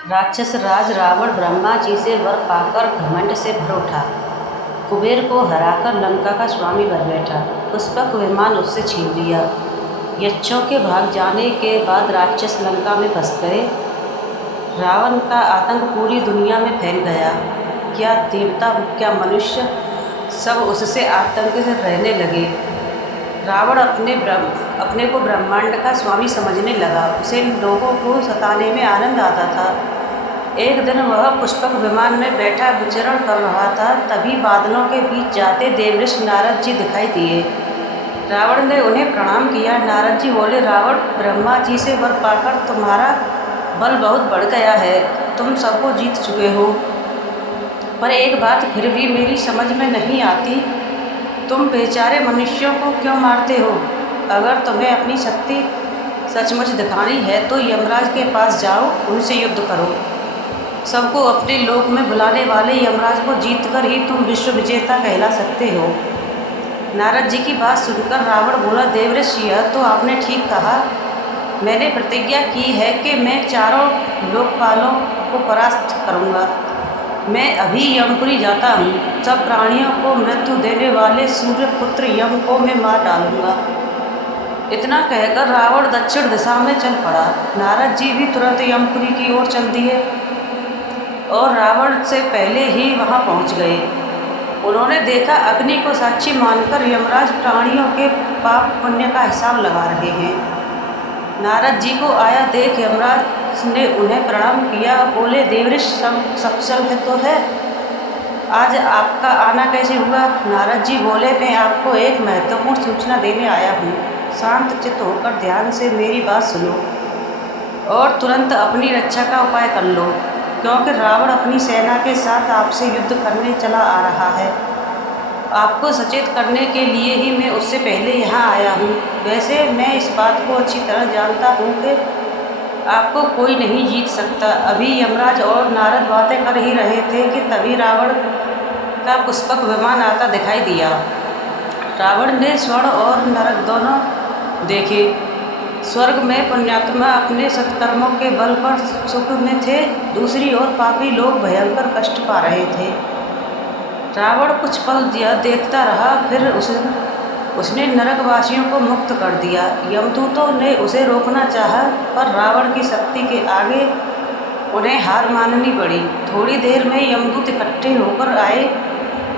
राक्षस राज रावण ब्रह्मा जी से वर पाकर घमंड से भर उठा। कुबेर को हराकर लंका का स्वामी बन बैठा। पुष्पक विमान उससे छीन लिया। यक्षों के भाग जाने के बाद राक्षस लंका में बस गए। रावण का आतंक पूरी दुनिया में फैल गया। क्या देवता क्या मनुष्य सब उससे आतंक से रहने लगे। रावण अपने को ब्रह्मांड का स्वामी समझने लगा। उसे लोगों को सताने में आनंद आता था। एक दिन वह पुष्पक विमान में बैठा विचरण कर रहा था, तभी बादलों के बीच जाते देवऋषि नारद जी दिखाई दिए। रावण ने उन्हें प्रणाम किया। नारद जी बोले, रावण, ब्रह्मा जी से वर पाकर तुम्हारा बल बहुत बढ़ गया है। तुम सबको जीत चुके हो, पर एक बात फिर भी मेरी समझ में नहीं आती। तुम बेचारे मनुष्यों को क्यों मारते हो। अगर तुम्हें अपनी शक्ति सचमुच दिखानी है तो यमराज के पास जाओ, उनसे युद्ध करो। सबको अपने लोक में बुलाने वाले यमराज को जीतकर ही तुम विश्व विजेता कहला सकते हो। नारद जी की बात सुनकर रावण बोला, देवऋषि, यह तो आपने ठीक कहा। मैंने प्रतिज्ञा की है कि मैं चारों लोकपालों को परास्त करूंगा। मैं अभी यमपुरी जाता हूँ। सब प्राणियों को मृत्यु देने वाले सूर्यपुत्र यम को मैं मार डालूंगा। इतना कहकर रावण दक्षिण दिशा में चल पड़ा। नारद जी भी तुरंत यमपुरी की ओर चल दिए और रावण से पहले ही वहां पहुंच गए। उन्होंने देखा अग्नि को साक्षी मानकर यमराज प्राणियों के पाप पुण्य का हिसाब लगा रहे हैं। नारद जी को आया देख यमराज ने उन्हें प्रणाम किया। बोले, देवऋषि, सब सकुशल है तो है। आज आपका आना कैसे हुआ। नारद जी बोले, मैं आपको एक महत्वपूर्ण सूचना देने आया हूँ। शांत चित्त होकर ध्यान से मेरी बात सुनो और तुरंत अपनी रक्षा का उपाय कर लो, क्योंकि रावण अपनी सेना के साथ आपसे युद्ध करने चला आ रहा है। आपको सचेत करने के लिए ही मैं उससे पहले यहाँ आया हूँ। वैसे मैं इस बात को अच्छी तरह जानता हूँ कि आपको कोई नहीं जीत सकता। अभी यमराज और नारद बातें कर ही रहे थे कि तभी रावण का पुष्पक विमान आता दिखाई दिया। रावण ने स्वर्ण और नरक दोनों देखे। स्वर्ग में पुण्यात्मा अपने सत्कर्मों के बल पर सुख में थे, दूसरी ओर पापी लोग भयंकर कष्ट पा रहे थे। रावण कुछ पल यह देखता रहा, फिर उसने नरकवासियों को मुक्त कर दिया। यमदूतों ने उसे रोकना चाहा, पर रावण की शक्ति के आगे उन्हें हार माननी पड़ी। थोड़ी देर में यमदूत इकट्ठे होकर आए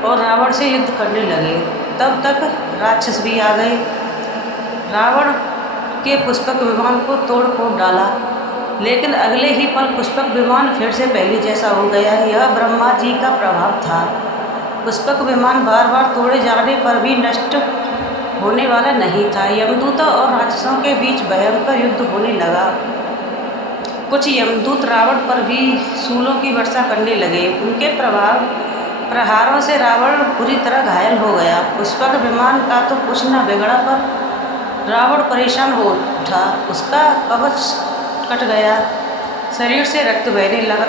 और रावण से युद्ध करने लगे। तब तक राक्षस भी आ गए। रावण के पुष्पक विमान को तोड़ फोड़ डाला, लेकिन अगले ही पल पुष्पक विमान फिर से पहले जैसा हो गया। यह ब्रह्मा जी का प्रभाव था। पुष्पक विमान बार बार तोड़े जाने पर भी नष्ट होने वाला नहीं था। यमदूतों और राक्षसों के बीच भयंकर युद्ध होने लगा। कुछ यमदूत रावण पर भी शूलों की वर्षा करने लगे। उनके प्रहारों से रावण पूरी तरह घायल हो गया। पुष्पक विमान का तो कुछ न बिगड़ा, पर रावण परेशान हो उठा। उसका कवच कट गया, शरीर से रक्त बहने लगा।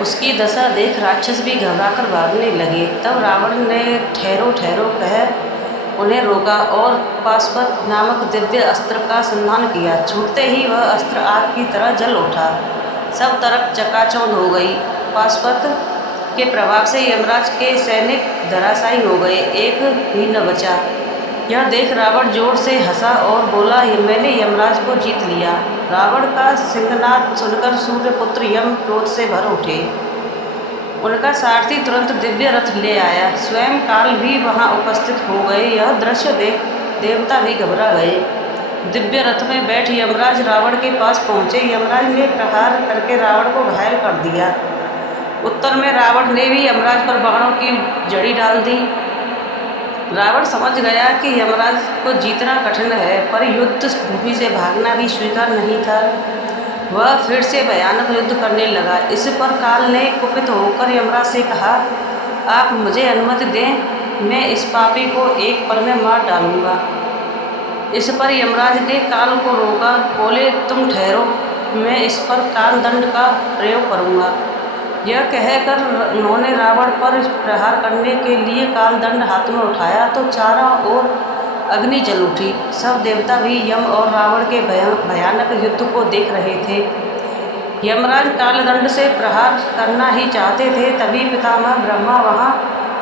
उसकी दशा देख राक्षस भी घबराकर भागने लगे। तब रावण ने ठहरो ठहरो कह उन्हें रोका और पाशुपत नामक दिव्य अस्त्र का संधान किया। छूटते ही वह अस्त्र आग की तरह जल उठा। सब तरफ चकाचौंध हो गई। पाशुपत के प्रभाव से यमराज के सैनिक धराशायी हो गए, एक भी न बचा। यह देख रावण जोर से हंसा और बोला, मैंने यमराज को जीत लिया। रावण का सिंहनाद सुनकर सूर्यपुत्र यम क्रोध से भर उठे। उनका सारथी तुरंत दिव्य रथ ले आया। स्वयं काल भी वहां उपस्थित हो गए। यह दृश्य देख देवता भी घबरा गए। दिव्य रथ में बैठ यमराज रावण के पास पहुंचे। यमराज ने प्रहार करके रावण को घायल कर दिया। उत्तर में रावण ने भी यमराज पर बाणों की झड़ी डाल दी। रावण समझ गया कि यमराज को जीतना कठिन है, पर युद्ध भूमि से भागना भी स्वीकार नहीं था। वह फिर से भयानक युद्ध करने लगा। इस पर काल ने कुपित होकर यमराज से कहा, आप मुझे अनुमति दें, मैं इस पापी को एक पल में मार डालूंगा। इस पर यमराज ने काल को रोका। बोले, तुम ठहरो, मैं इस पर काल दंड का प्रयोग करूंगा। यह कहकर उन्होंने रावण पर प्रहार करने के लिए कालदंड हाथ में उठाया तो चारों ओर अग्नि जल उठी। सब देवता भी यम और रावण के भयानक युद्ध को देख रहे थे। यमराज कालदंड से प्रहार करना ही चाहते थे, तभी पितामह ब्रह्मा वहाँ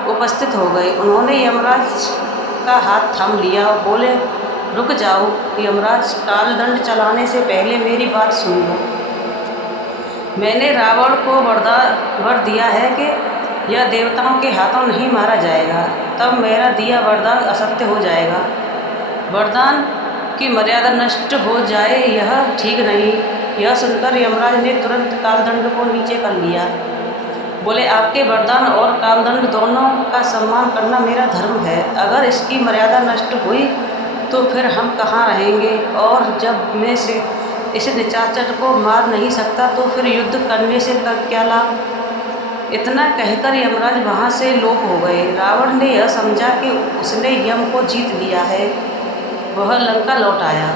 उपस्थित हो गए। उन्होंने यमराज का हाथ थाम लिया और बोले, रुक जाओ यमराज, कालदंड चलाने से पहले मेरी बात सुन लो। मैंने रावण को वर दिया है कि यह देवताओं के हाथों नहीं मारा जाएगा, तब मेरा दिया वरदान असत्य हो जाएगा। वरदान की मर्यादा नष्ट हो जाए यह ठीक नहीं। यह सुनकर यमराज ने तुरंत कालदंड को नीचे कर लिया। बोले, आपके वरदान और कालदंड दोनों का सम्मान करना मेरा धर्म है। अगर इसकी मर्यादा नष्ट हुई तो फिर हम कहाँ रहेंगे, और जब मैं इस निशाचर को मार नहीं सकता तो फिर युद्ध करने से क्या लाभ। इतना कहकर यमराज वहाँ से लोप हो गए। रावण ने यह समझा कि उसने यम को जीत लिया है। वह लंका लौट आया।